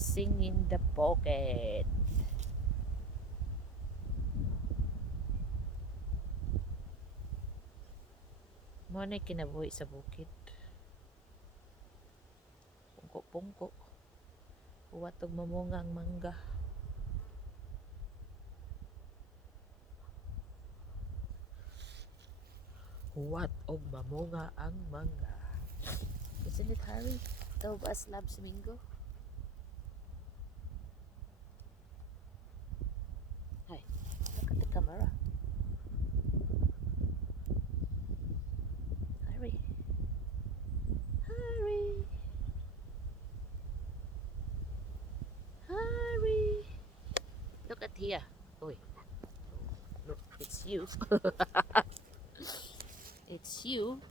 Relaxing in the pocket. Mo na kinabuhi sa bukid. Pungko-pungko. Huwat og mamunga ang mangga. Huwat og mamunga ang mangga. Isn't it, Harry? Ikaw ba loves Mingo? Hi, look at the camera. Harry. Harry. Harry. Look at here. Oi. Look, it's you. It's you.